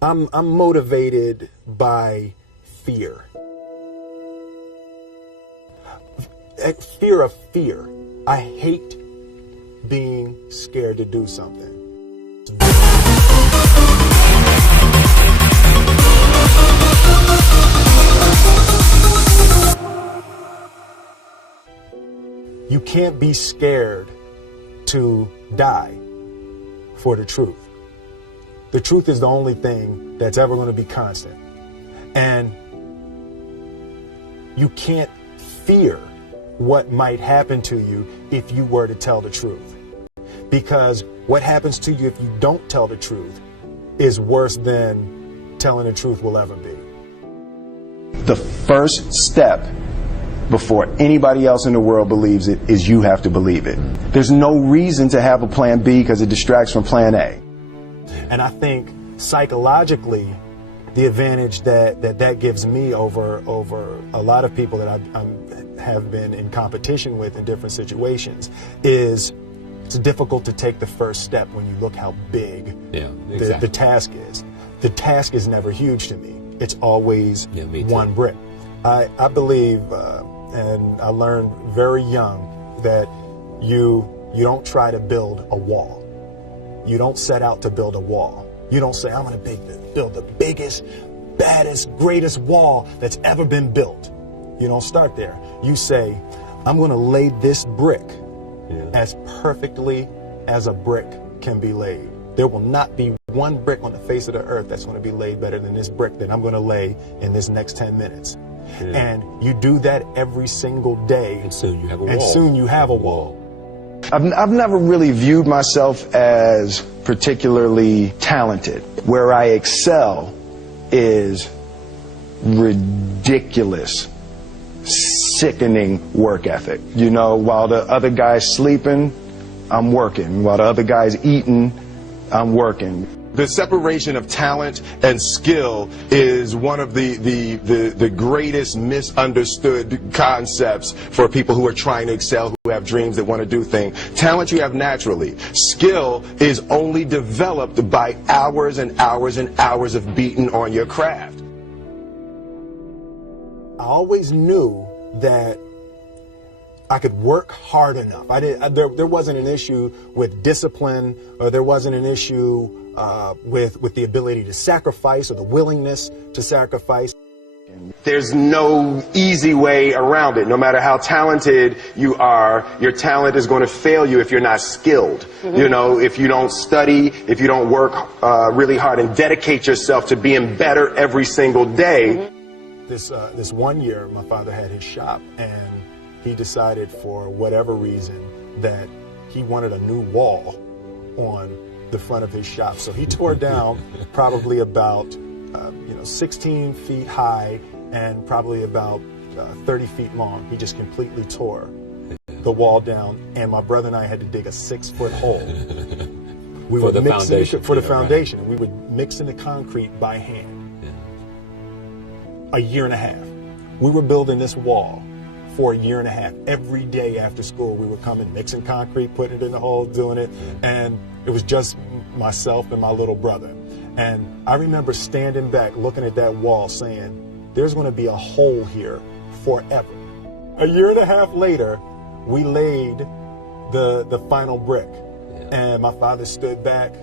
I'm motivated by fear. Fear of fear. I hate being scared to do something. You can't be scared to die for the truth. The truth is the only thing that's ever going to be constant. And you can't fear what might happen to you if you were to tell the truth. Because what happens to you if you don't tell the truth is worse than telling the truth will ever be. The first step before anybody else in the world believes it is you have to believe it. There's no reason to have a plan B because it distracts from plan A. And I think psychologically, the advantage that gives me over a lot of people that I have been in competition with in different situations is it's difficult to take the first step when you look how big the task is. The task is never huge to me. It's always one brick. I believe, and I learned very young, that you don't try to build a wall. You don't set out to build a wall. You don't say, I'm going to build the biggest, baddest, greatest wall that's ever been built. You don't start there. You say, I'm going to lay this brick as perfectly as a brick can be laid. There will not be one brick on the face of the earth that's going to be laid better than this brick that I'm going to lay in this next 10 minutes. And you do that every single day. And soon you have a wall. And soon you have a wall. I've never really viewed myself as particularly talented. Where I excel is ridiculous, sickening work ethic. You know, while the other guy's sleeping, I'm working. While the other guy's eating, I'm working. The separation of talent and skill is one of the greatest misunderstood concepts for people who are trying to excel, who have dreams that want to do things. Talent you have naturally. Skill is only developed by hours and hours and hours of beating on your craft. I always knew that I could work hard enough. There wasn't an issue with discipline, or there wasn't an issue with the ability to sacrifice or the willingness to sacrifice. There's no easy way around it. No matter how talented you are, your talent is going to fail you if you're not skilled. You know, if you don't study, if you don't work really hard and dedicate yourself to being better every single day. This one year, my father had his shop, and he decided for whatever reason that he wanted a new wall on the front of his shop. So he tore down probably about 16 feet high and probably about 30 feet long. He just completely tore the wall down, and my brother and I had to dig a 6-foot hole. We for the foundation. For the foundation. Right. We would mix in the concrete by hand. A year and a half. We were building this wall for a year and a half. Every day after school, we would come in, mixing concrete, putting it in the hole, doing it. And it was just myself and my little brother. And I remember standing back, looking at that wall, saying, there's going to be a hole here forever. A year and a half later, we laid the final brick. And my father stood back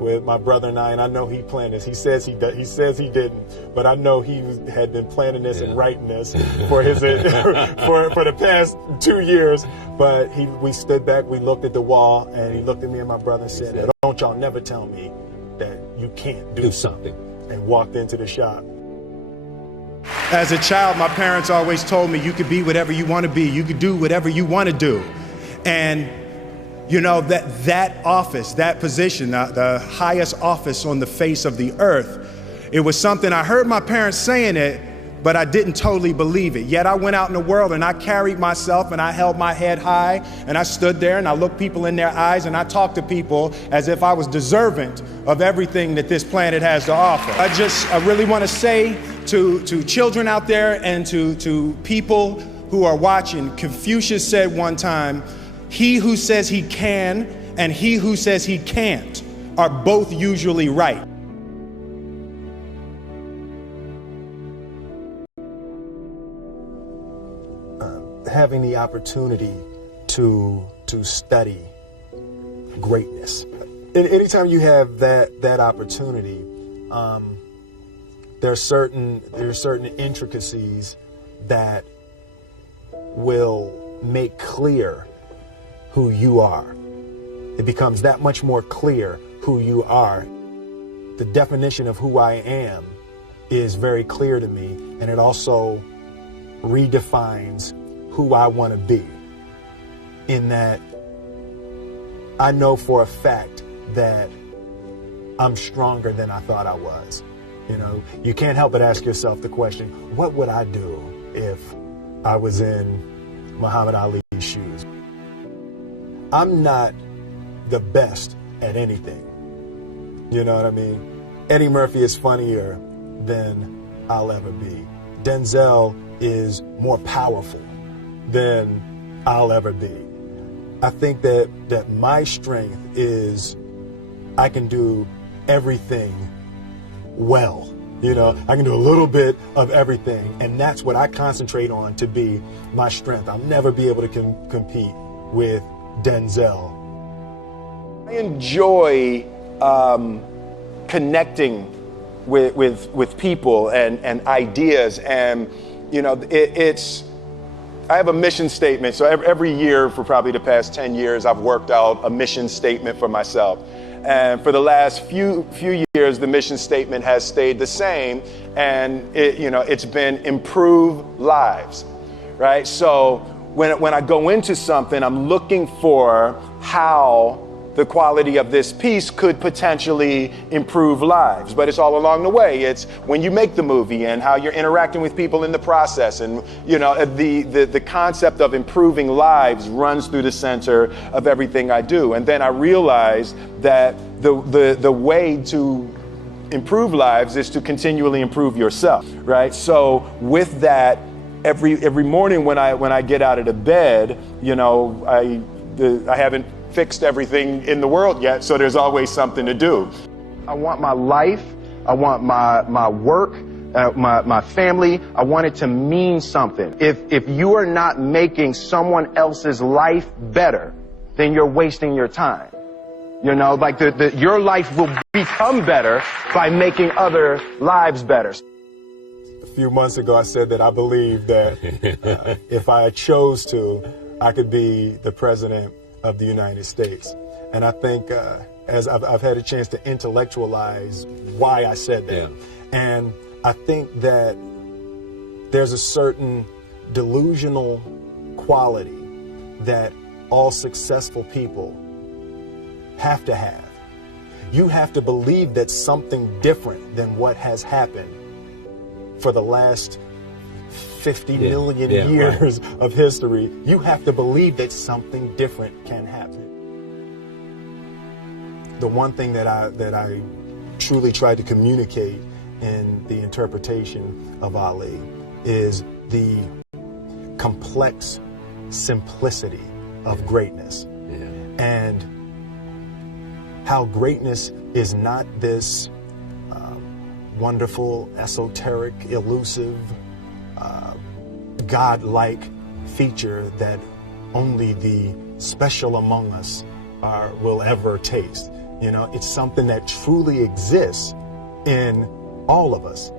with my brother and I know he planned this. He says he didn't, but I know he had been planning this and writing this for his for the past 2 years. But we stood back, we looked at the wall, and he looked at me and my brother and said, "Don't y'all never tell me that you can't do something," and walked into the shop. As a child, my parents always told me you could be whatever you want to be. You could do whatever you want to do. And you know, that office, that position, the highest office on the face of the earth, it was something I heard my parents saying it, but I didn't totally believe it. Yet I went out in the world and I carried myself and I held my head high and I stood there and I looked people in their eyes and I talked to people as if I was deserving of everything that this planet has to offer. I really want to say to children out there and to people who are watching, Confucius said one time, he who says he can and he who says he can't are both usually right. having the opportunity to study greatness. Anytime you have that opportunity, there are certain intricacies that will make clear who you are. It becomes that much more clear who you are. The definition of who I am is very clear to me, and it also redefines who I want to be, in that I know for a fact that I'm stronger than I thought I was. You know, you can't help but ask yourself the question, what would I do if I was in Muhammad Ali's shoes? I'm not the best at anything. You know what I mean? Eddie Murphy is funnier than I'll ever be. Denzel is more powerful than I'll ever be. I think that my strength is I can do everything well. You know, I can do a little bit of everything, and that's what I concentrate on to be my strength. I'll never be able to compete with Denzel. I enjoy connecting with people and ideas, and you know, I have a mission statement. So every year for probably the past 10 years, I've worked out a mission statement for myself. And for the last few years, the mission statement has stayed the same, and it's been improve lives, right? So when I go into something, I'm looking for how the quality of this piece could potentially improve lives. But it's all along the way. It's when you make the movie and how you're interacting with people in the process. And the concept of improving lives runs through the center of everything I do. And then I realized that the way to improve lives is to continually improve yourself, right? So with that, every morning when I get out of the bed, I haven't fixed everything in the world yet, so there's always something to do. I want my life, I want my work, my family, I want it to mean something. If you are not making someone else's life better, then you're wasting your time. Like your life will become better by making other lives better. A few months ago, I said that I believe that if I chose to, I could be the president of the United States. And I think as I've had a chance to intellectualize why I said that. Yeah. And I think that there's a certain delusional quality that all successful people have to have. You have to believe that something different than what has happened for the last 50 million years of history. You have to believe that something different can happen. The one thing that I truly tried to communicate in the interpretation of Ali is the complex simplicity of greatness. And how greatness is not this wonderful, esoteric, elusive, God-like feature that only the special among us will ever taste. It's something that truly exists in all of us.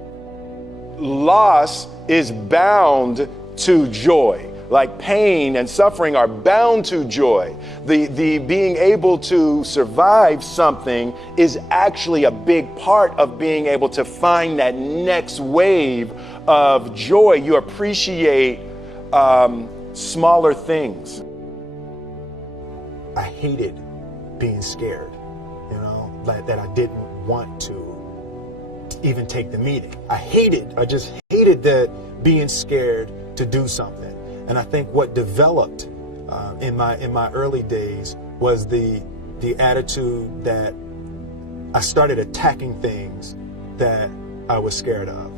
Loss is bound to joy. Like pain and suffering are bound to joy. The being able to survive something is actually a big part of being able to find that next wave of joy. You appreciate smaller things. I hated being scared, that I didn't want to even take the meeting. I just hated that being scared to do something. And I think what developed in my early days was the attitude that I started attacking things that I was scared of.